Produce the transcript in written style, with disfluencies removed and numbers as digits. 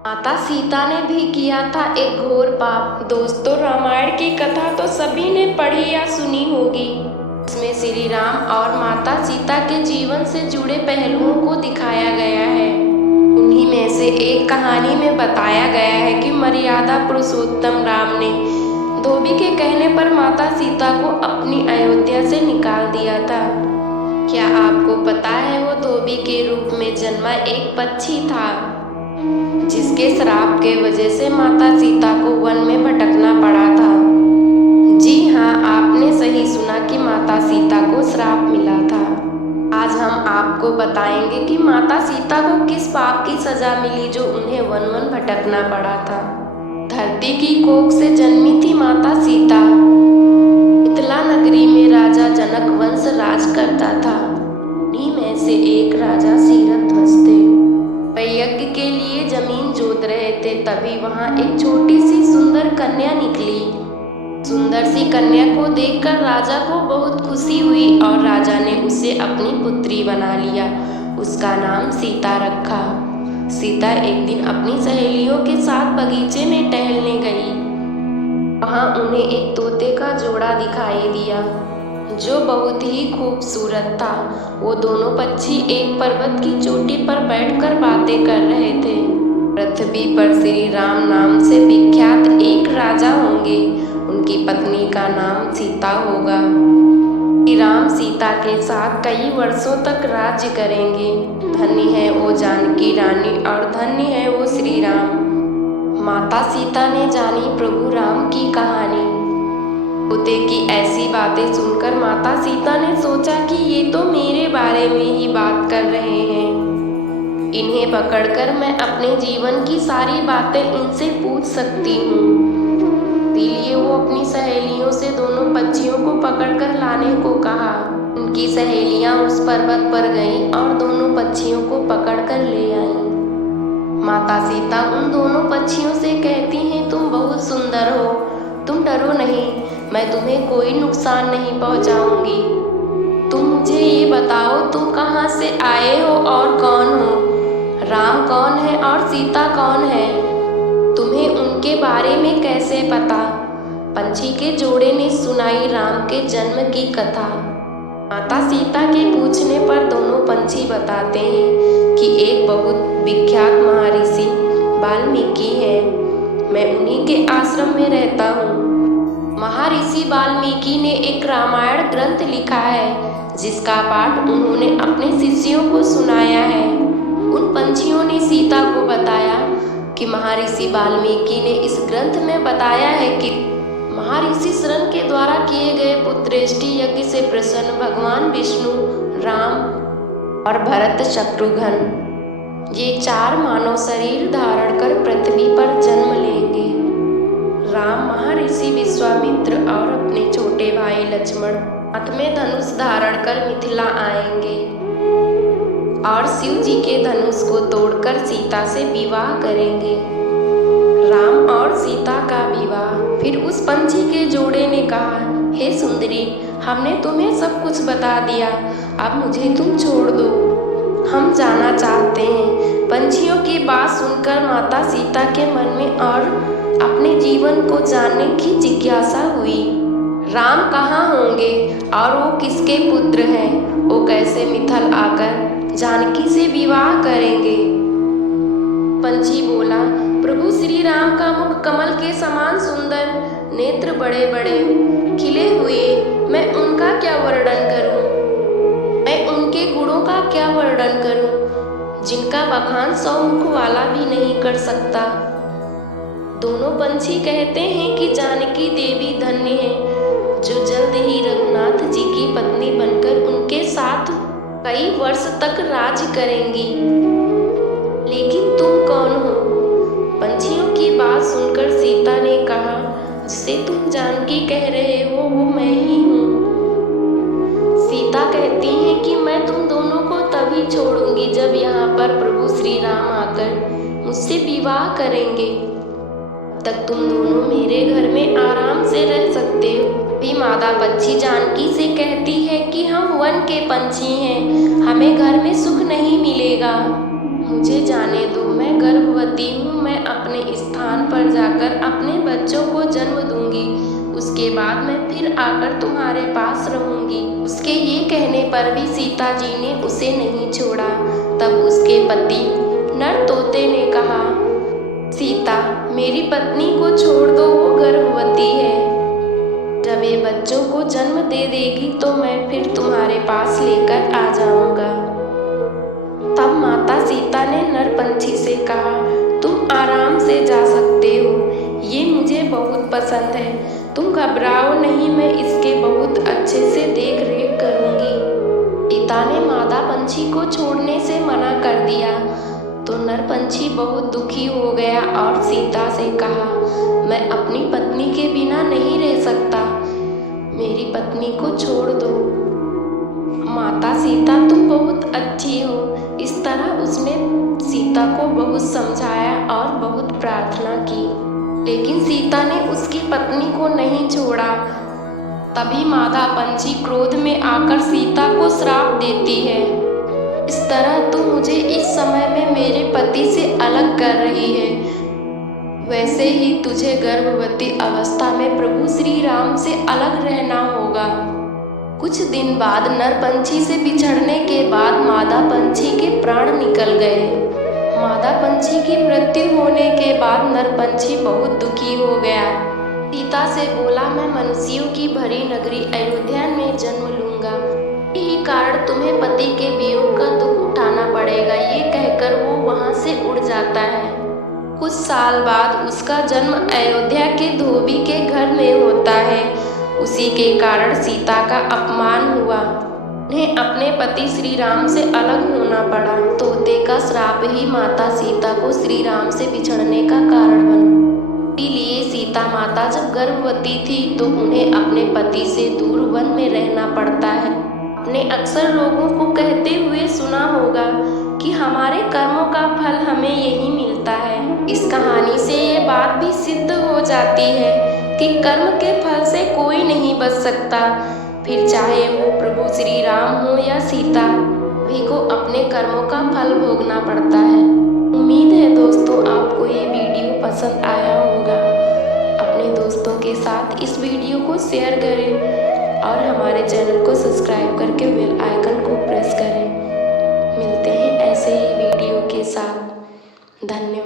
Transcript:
माता सीता ने भी किया था एक घोर पाप। दोस्तों, रामायण की कथा तो सभी ने पढ़ी या सुनी होगी। इसमें श्री राम और माता सीता के जीवन से जुड़े पहलुओं को दिखाया गया है। उन्हीं में से एक कहानी में बताया गया है कि मर्यादा पुरुषोत्तम राम ने धोबी के कहने पर माता सीता को अपनी अयोध्या से निकाल दिया था। क्या आपको पता है वो धोबी के रूप में जन्मा एक पक्षी था, जिसके श्राप के वजह से माता सीता को वन में भटकना पड़ा था। जी हाँ, आपने सही सुना कि माता सीता को श्राप मिला था। आज हम आपको बताएंगे कि माता सीता को किस पाप की सजा मिली जो उन्हें वन वन भटकना पड़ा था। धरती की कोख से जन्मी थी माता सीता। मिथिला नगरी में राजा जनक वंश राज करता था। उन्हीं में से एक राजा सीरध्वज थे। वे यज्ञ के लिए जमीन जोत रहे थे, तभी वहां एक छोटी सी सुंदर कन्या निकली। सुंदर सी कन्या को देखकर राजा को बहुत खुशी हुई और राजा ने उसे अपनी पुत्री बना लिया। उसका नाम सीता रखा। सीता एक दिन अपनी सहेलियों के साथ बगीचे में टहलने गई। वहां उन्हें एक तोते का जोड़ा दिखाई दिया, जो बहुत ही खूबसूरत था। वो दोनों पक्षी एक पर्वत की चोटी पर बैठकर बातें कर रहे थे। पृथ्वी पर श्री राम नाम से विख्यात एक राजा होंगे। उनकी पत्नी का नाम सीता होगा। श्री राम सीता के साथ कई वर्षों तक राज्य करेंगे। धन्य है वो जानकी रानी और धन्य है वो श्री राम। माता सीता ने जानी प्रभु राम की कहानी। तोते की ऐसी बातें सुनकर माता सीता ने सोचा कि ये तो मेरे बारे में ही बात कर रहे हैं। इन्हें पकड़कर मैं अपने जीवन की सारी बातें इनसे पूछ सकती हूँ। इसीलिए वो अपनी सहेलियों से दोनों पक्षियों को पकड़कर लाने को कहा। उनकी सहेलियां उस पर्वत पर गईं और दोनों पक्षियों को पकड़कर ले आईं। माता सीता उन दोनों पक्षियों से कहती हैं, तुम बहुत सुंदर हो, तुम डरो नहीं, मैं तुम्हें कोई नुकसान नहीं पहुंचाऊंगी। तुम मुझे ये बताओ, तुम कहाँ से आए हो और कौन हो? राम कौन है और सीता कौन है? तुम्हें उनके बारे में कैसे पता? पंछी के जोड़े ने सुनाई राम के जन्म की कथा। माता सीता के पूछने पर दोनों पंछी बताते हैं कि एक बहुत विख्यात महर्षि वाल्मीकि है। मैं उन्हीं के आश्रम में रहता हूँ। महर्षि वाल्मीकि ने एक रामायण ग्रंथ लिखा है, जिसका पाठ उन्होंने अपने शिष्यों को सुनाया है। उन पंछियों ने सीता को बताया कि महर्षि वाल्मीकि ने इस ग्रंथ में बताया है कि महर्षि शरण के द्वारा किए गए पुत्रेष्टि यज्ञ से प्रसन्न भगवान विष्णु, राम और भरत शत्रुघ्न ये 4 मानव शरीर धारण कर पृथ्वी पर जन्म लेंगे। राम महर्षि विश्वामित्र और अपने छोटे भाई लक्ष्मण हाथ में धनुष धारण कर मिथिला आएंगे और शिव जी के धनुष को तोड़कर सीता से विवाह करेंगे। राम और सीता का विवाह। फिर उस पंछी के जोड़े ने कहा, हे सुंदरी, हमने तुम्हें सब कुछ बता दिया, अब मुझे तुम छोड़ दो, हम जाना चाहते हैं। पंछियों की बात सुनकर माता सीता के मन में और अपने जीवन को जानने की जिज्ञासा हुई। राम कहाँ होंगे और वो किसके पुत्र हैं? वो कैसे मिथिल आकर जानकी से विवाह करेंगे? पंछी बोला, प्रभु श्री राम का मुख कमल के समान सुंदर, नेत्र बड़े बड़े खिले हुए, मैं उनका क्या वर्णन करूं? मैं उनके गुणों का क्या वर्णन करूं, जिनका बखान 100 मुख वाला भी नहीं कर सकता। दोनों पंछी कहते हैं कि जानकी देवी धन्य है, जो जल्द ही रघुनाथ जी की पत्नी बनकर उनके साथ कई वर्ष तक राज करेंगी। लेकिन तुम कौन हो? पंछियों की बात सुनकर सीता ने कहा, जिसे तुम जानकी कह रहे हो वो मैं ही हूँ। सीता कहती है कि मैं तुम दोनों को तभी छोड़ूंगी जब यहाँ पर प्रभु श्री राम आकर मुझसे विवाह करेंगे। तब तुम दोनों मेरे घर में आराम से रह सकते हो। भी मादा पक्षी जानकी से कहती है कि हम वन के पंछी हैं, हमें घर में सुख नहीं मिलेगा, मुझे जाने दो, मैं गर्भवती हूँ, मैं पुराने स्थान पर जाकर अपने बच्चों को जन्म दूंगी। उसके बाद मैं फिर आकर तुम्हारे पास रहूंगी। उसके ये कहने पर भी सीता जी ने उसे नहीं छोड़ा। तब उसके पति नर तोते ने कहा, सीता, मेरी पत्नी को छोड़ दो, वो गर्भवती है। जब ये बच्चों को जन्म दे देगी तो मैं फिर तुम्हारे पास लेकर आ जाऊंगा। तब माता सीता ने नरपंछी से कहा, तुम आराम से जा सकते हो, ये मुझे बहुत पसंद है। तुम घबराओ नहीं, मैं इसके बहुत अच्छे से देख रेख करूंगी। सीता ने मादा पंछी को छोड़ने से मना कर दिया तो नरपंछी बहुत दुखी हो गया और सीता से कहा, मैं अपनी पत्नी के बिना नहीं रह सकता, मेरी पत्नी को छोड़ दो। माता सीता, तुम बहुत अच्छी हो। इस तरह उसने सीता को बहुत समझाया और बहुत प्रार्थना की, लेकिन सीता ने उसकी पत्नी को नहीं छोड़ा। तभी मादा पंछी क्रोध में आकर सीता को श्राप देती है, इस तरह तू मुझे इस समय में मेरे पति से अलग कर रही है, वैसे ही तुझे गर्भवती अवस्था में प्रभु श्री राम से अलग रहना होगा। कुछ दिन बाद नरपंछी से बिछड़ने के बाद मादा पंछी के प्राण निकल गए। मादा पंछी की मृत्यु होने के बाद नरपंछी बहुत दुखी हो गया। सीता से बोला, मैं मनुष्यों की भरी नगरी अयोध्या में जन्म लूंगा, यही कारण तुम्हें पति के वियोग का दुख उठाना पड़ेगा। ये कहकर वो वहां से उड़ जाता है। कुछ साल बाद उसका जन्म अयोध्या के धोबी के घर में होता है। उसी के कारण सीता का अपमान हुआ, उन्हें अपने पति श्री राम से अलग होना पड़ा। तोते का श्राप ही माता सीता को श्री राम से बिछड़ने का कारण बना। इसीलिए सीता माता जब गर्भवती थी तो उन्हें अपने पति से दूर वन में रहना पड़ता है। आपने अक्सर लोगों को कहते हुए सुना होगा कि हमारे कर्मों का फल हमें यही मिलता है। इस कहानी से ये बात भी सिद्ध हो जाती है कि कर्म के फल से कोई नहीं बच सकता, फिर चाहे वो प्रभु श्री राम हो या सीता, सभी को अपने कर्मों का फल भोगना पड़ता है। उम्मीद है दोस्तों आपको ये वीडियो पसंद आया होगा। अपने दोस्तों के साथ इस वीडियो को शेयर करें और हमारे चैनल को सब्सक्राइब करके बेल आइकन को प्रेस करें। मिलते हैं ऐसे ही वीडियो के साथ। धन्यवाद।